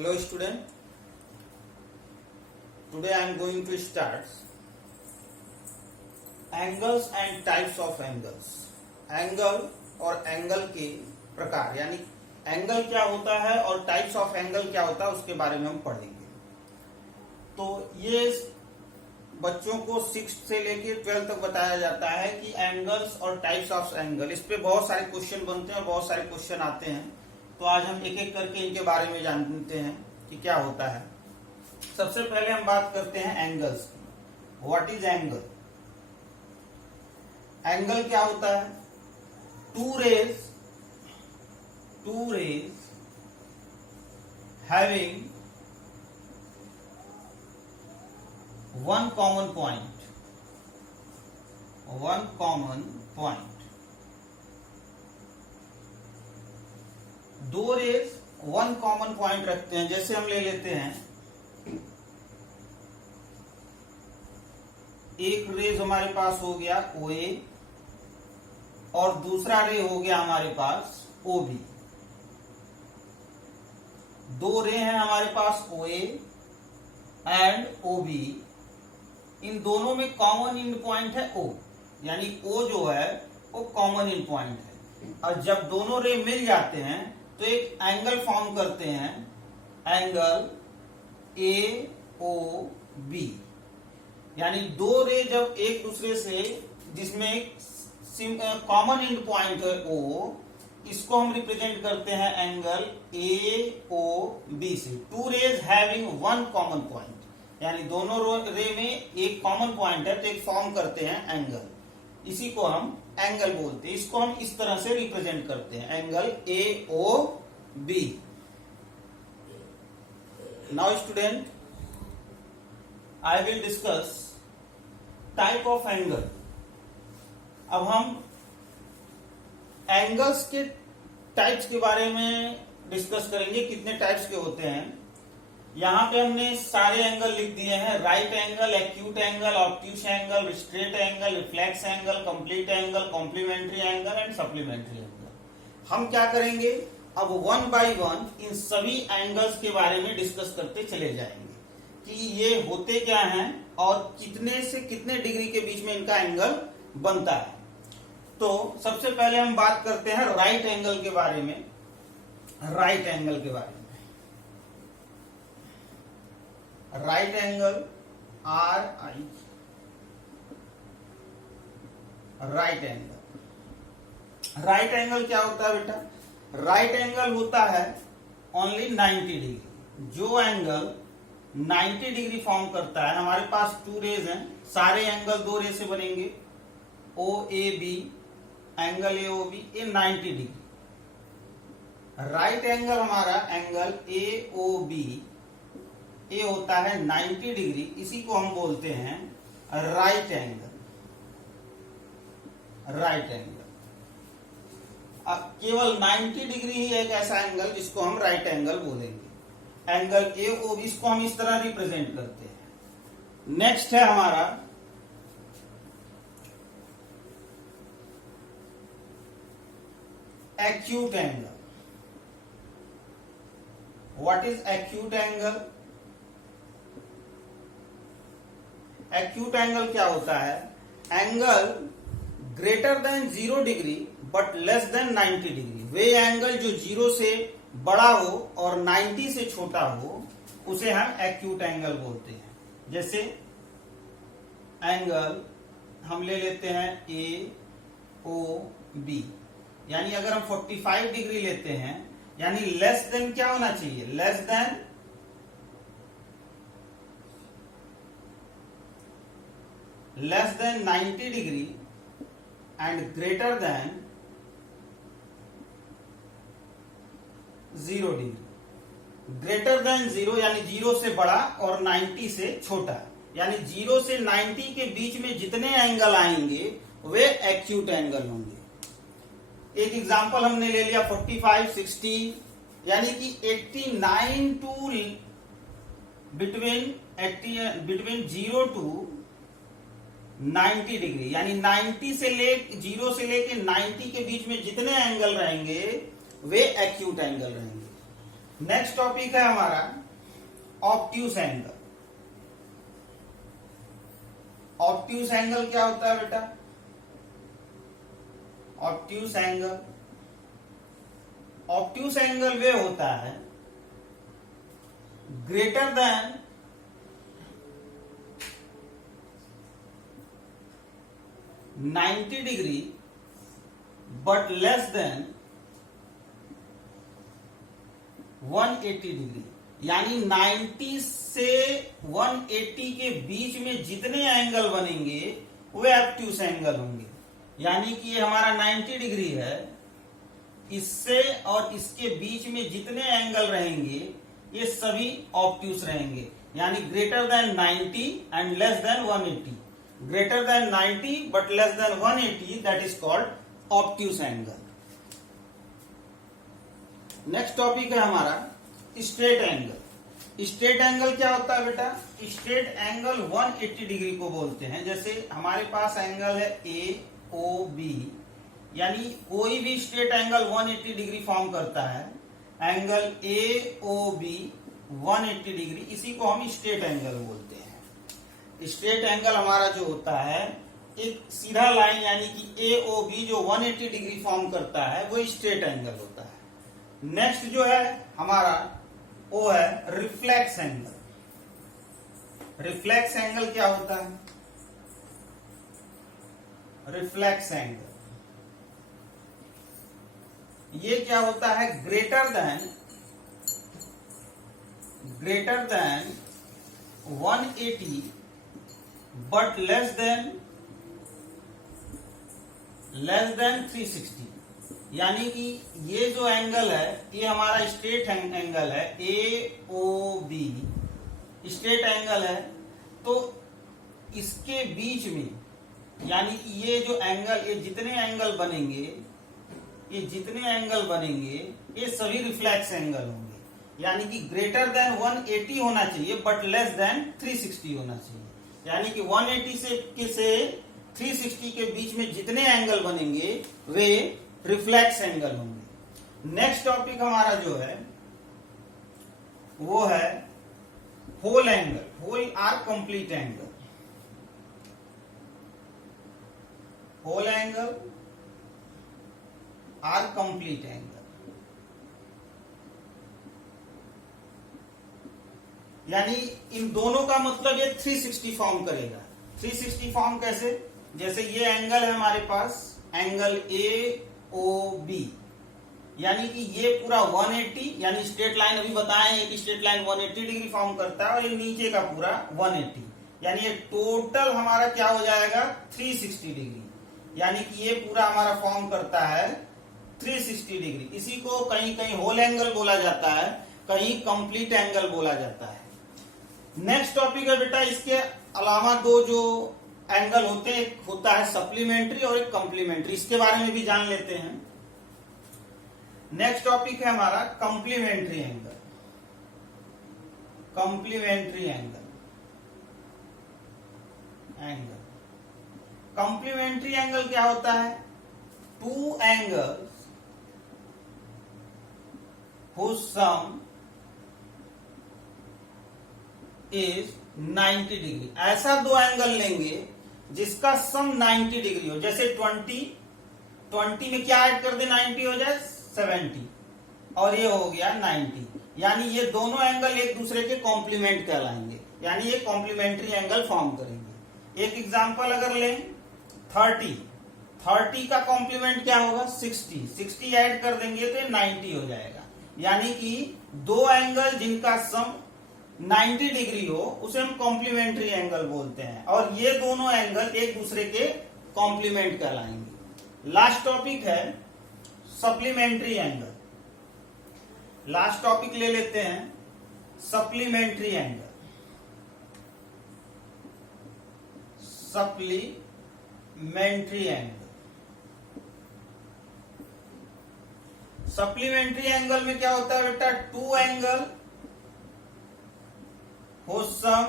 Hello student, today I am going to start angles and types of angles. Angle और angle के प्रकार, यानी angle क्या होता है और टाइप्स ऑफ एंगल क्या होता है उसके बारे में हम पढ़ेंगे। तो ये बच्चों को 6th से लेकर 12th तक बताया जाता है कि एंगल्स और टाइप्स ऑफ एंगल, इस पे बहुत सारे क्वेश्चन बनते हैं और बहुत सारे क्वेश्चन आते हैं। तो आज हम एक एक करके इनके बारे में जानते हैं कि क्या होता है। सबसे पहले हम बात करते हैं एंगल्स की। What is angle? एंगल क्या होता है? Two rays having one common point, दो रेज वन कॉमन पॉइंट रखते हैं। जैसे हम ले लेते हैं, एक रेज हमारे पास हो गया OA और दूसरा रे हो गया हमारे पास OB। दो रे हैं हमारे पास OA एंड OB। इन दोनों में कॉमन इन पॉइंट है O, यानी O जो है वो कॉमन इन पॉइंट है। और जब दोनों रे मिल जाते हैं तो एक एंगल फॉर्म करते हैं, एंगल AOB। यानी दो रे जब एक दूसरे से, जिसमें एक कॉमन इन पॉइंट है O, इसको हम रिप्रेजेंट करते हैं एंगल AOB से। Two rays having one common point, यानी दोनों रे में एक कॉमन पॉइंट है तो एक फॉर्म करते हैं एंगल, इसी को हम एंगल बोलते हैं। इसको हम इस तरह से रिप्रेजेंट करते हैं, angle AOB। Now student, I will discuss type of angle. अब हम एंगल्स के टाइप्स के बारे में डिस्कस करेंगे, कितने टाइप्स के होते हैं। यहां पे हमने सारे एंगल लिख दिए हैं, right angle, acute angle, obtuse angle, straight angle, reflex angle, complete angle, complementary angle and supplementary angle. हम क्या करेंगे, अब वन बाय वन इन सभी एंगल्स के बारे में डिस्कस करते चले जाएंगे कि ये होते क्या हैं और कितने से कितने डिग्री के बीच में इनका एंगल बनता है। तो सबसे पहले हम बात करते हैं राइट एंगल के बारे में। राइट एंगल के बारे में, right angle RI, right angle. Right angle क्या होता है बेटा? राइट एंगल होता है ओनली 90 डिग्री। जो एंगल 90 डिग्री फॉर्म करता है, हमारे पास टू रेज हैं, सारे एंगल दो रे से बनेंगे, OAB, एंगल AOB, ये 90 डिग्री। राइट एंगल हमारा एंगल AOB, ये होता है 90 डिग्री, इसी को हम बोलते हैं राइट एंगल। राइट एंगल केवल 90 डिग्री ही एक ऐसा एंगल जिसको हम राइट एंगल बोलेंगे। एंगल AOB, इसको हम इस तरह रिप्रेजेंट करते हैं। नेक्स्ट है हमारा acute angle. What is acute angle? Acute angle क्या होता है? Angle greater than 0 degree but less than 90 degree. Way angle जो 0 से बड़ा हो और 90 से छोटा हो उसे हम एक्यूट एंगल बोलते हैं। जैसे एंगल हम ले लेते हैं AOB, यानी अगर हम 45 डिग्री लेते हैं, यानी लेस देन क्या होना चाहिए? Less than 90 degree and greater than 0 degree. Greater than 0 यानी 0 से बड़ा और 90 से छोटा, यानी 0 से 90 के बीच में जितने एंगल आएंगे वे एक्यूट एंगल होंगे। एक एग्जांपल हमने ले लिया 45, 60, यानी कि 89 टू बिटवीन 0 टू 90 डिग्री, यानी 0 से लेके 90 के बीच में जितने एंगल रहेंगे वे एक्यूट एंगल रहेंगे। नेक्स्ट टॉपिक है हमारा ऑब्ट्यूज एंगल। ऑब्ट्यूज एंगल क्या होता है बेटा? ऑब्ट्यूज एंगल वे होता है greater than 90 degree but less than 180 degree. यानी 90 से 180 के बीच में जितने एंगल बनेंगे वे ऑब्ट्यूज एंगल होंगे। यानी कि ये हमारा 90 डिग्री है, इससे और इसके बीच में जितने एंगल रहेंगे ये सभी ऑब्ट्यूज रहेंगे। यानी greater than 90 and less than 180। Greater than 90 but less than 180, that is called obtuse angle. Next topic है हमारा स्ट्रेट एंगल। स्ट्रेट एंगल क्या होता है बेटा? स्ट्रेट एंगल 180 डिग्री को बोलते हैं। जैसे हमारे पास एंगल है ए ओ बी, यानी कोई भी स्ट्रेट एंगल 180 डिग्री फॉर्म करता है। Angle A O B 180 degree, इसी को हम स्ट्रेट एंगल बोलते हैं। स्ट्रेट एंगल हमारा जो होता है एक सीधा लाइन, यानी कि ए ओ बी जो 180 डिग्री फॉर्म करता है वो स्ट्रेट एंगल होता है। नेक्स्ट जो है हमारा वो है रिफ्लेक्स एंगल। रिफ्लेक्स एंगल क्या होता है? रिफ्लेक्स एंगल ये क्या होता है? Greater than 180 but less than 360। यानी कि ये जो एंगल है ये हमारा स्ट्रेट एंगल है, ए ओ बी स्ट्रेट एंगल है। तो इसके बीच में, यानी कि ये जो एंगल, ये जितने एंगल बनेंगे ये सभी रिफ्लेक्स एंगल होंगे। यानी कि ग्रेटर देन 180 होना चाहिए बट लेस देन 360 होना चाहिए। यानी कि 180 से 360 के बीच में जितने एंगल बनेंगे वे रिफ्लेक्स एंगल होंगे। नेक्स्ट टॉपिक हमारा जो है वो है whole angle, whole or complete angle. Whole angle or complete angle, यानी इन दोनों का मतलब ये 360 फॉर्म करेगा। 360 फॉर्म कैसे? जैसे ये एंगल है हमारे पास, एंगल ए ओ बी, यानी कि ये पूरा 180, यानी स्ट्रेट लाइन अभी बताएं एक स्ट्रेट लाइन 180 डिग्री फॉर्म करता है, और ये नीचे का पूरा 180, यानी ये टोटल हमारा क्या हो जाएगा? 360 डिग्री। यानी कि ये पूरा हमारा फॉर्म करता है 360 डिग्री। इसी को कहीं कहीं होल एंगल बोला जाता है, कहीं कंप्लीट एंगल बोला जाता है। नेक्स्ट टॉपिक है बेटा, इसके अलावा दो जो एंगल होते हैं, एक होता है सप्लीमेंट्री और एक कंप्लीमेंट्री। इसके बारे में भी जान लेते हैं। नेक्स्ट टॉपिक है हमारा complementary angle. Complementary complementary angle क्या होता है? Two angles whose sum is 90 degree. ऐसा दो एंगल लेंगे जिसका सम 90 डिग्री हो। जैसे 20 में क्या ऐड कर दे 90 हो जाए 70, और ये हो गया 90। यानी ये दोनों एंगल एक दूसरे के कॉम्प्लीमेंट कहलाएंगे, यानी ये कॉम्प्लीमेंट्री एंगल फॉर्म करेंगे। एक एग्जांपल अगर लें 30 का कॉम्प्लीमेंट क्या होगा? 60 ऐड कर देंगे तो 90 हो जाएगा। यानी कि दो एंगल जिनका सम 90 डिग्री हो उसे हम कॉम्प्लीमेंट्री एंगल बोलते हैं, और ये दोनों एंगल एक दूसरे के कॉम्प्लीमेंट कहलाएंगे। लास्ट टॉपिक है सप्लीमेंट्री एंगल। लास्ट टॉपिक ले लेते हैं supplementary angle. Supplementary angle, supplementary angle में क्या होता है बेटा? Two angle whose sum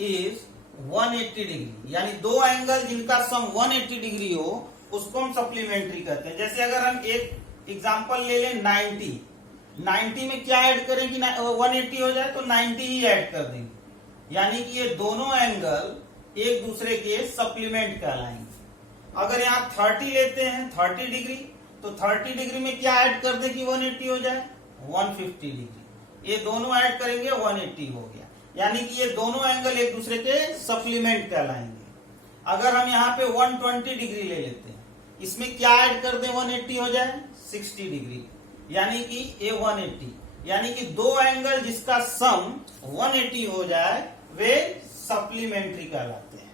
is 180 degree, यानी दो एंगल जिनका सम 180 डिग्री हो उसको हम सप्लीमेंट्री कहते हैं। जैसे अगर हम एक एग्जांपल ले लें 90। 90 में क्या ऐड करें कि 180 हो जाए, तो 90 ही ऐड कर देंगे, यानी कि ये दोनों एंगल एक दूसरे के सप्लीमेंट कहलाएंगे। अगर यहाँ 30 लेते हैं 30 डिग्री, तो 30 डिग्री में क्या ऐड कर दें कि 180 हो जाए, 150 डिग्री। ये दोनों ऐड करेंगे 180 हो गया, यानी कि ये दोनों एंगल एक दूसरे के सप्लीमेंट कहलाएंगे। अगर हम यहाँ पे 120 डिग्री ले लेते हैं, इसमें क्या ऐड कर दें 180 हो जाए, 60 डिग्री, यानी कि ये 180, यानी कि दो एंगल जिसका सम 180 हो जाए वे सप्लीमेंट्री कहलाते हैं।